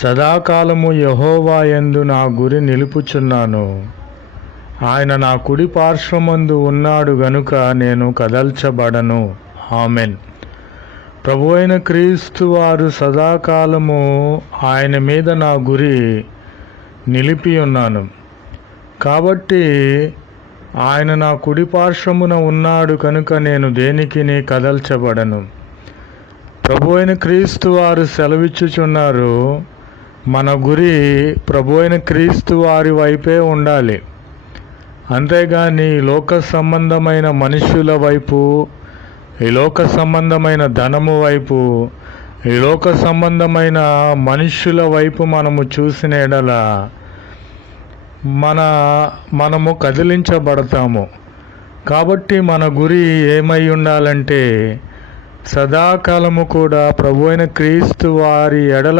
సదాకాలము యెహోవా యందు నా గురి నిలుపుచున్నాను. ఆయన నా కుడి పార్శ్వమందు ఉన్నాడు గనుక నేను కదల్చబడను. ఆమెన్. ప్రభువైన క్రీస్తు వారు సదాకాలము ఆయన మీద నా గురి నిలిపి ఉన్నాను. కాబట్టి ఆయన నా కుడి పార్శ్వమున ఉన్నాడు కనుక నేను దేనికిని కదల్చబడను. ప్రభువైన క్రీస్తు వారు సెలవిచ్చుచున్నారు, మన గురి ప్రభువైన క్రీస్తు వారి వైపే ఉండాలి. అంతేగాని ఈ లోక సంబంధమైన మనుష్యుల వైపు, ఈ లోక సంబంధమైన ధనము వైపు, ఈ లోక సంబంధమైన మనుష్యుల వైపు మనము చూసిన ఎడల మనము కదిలించబడతాము. కాబట్టి మన గురి ఏమై ఉండాలంటే సదాకాలము కూడా ప్రభువైన క్రీస్తు వారి ఎడల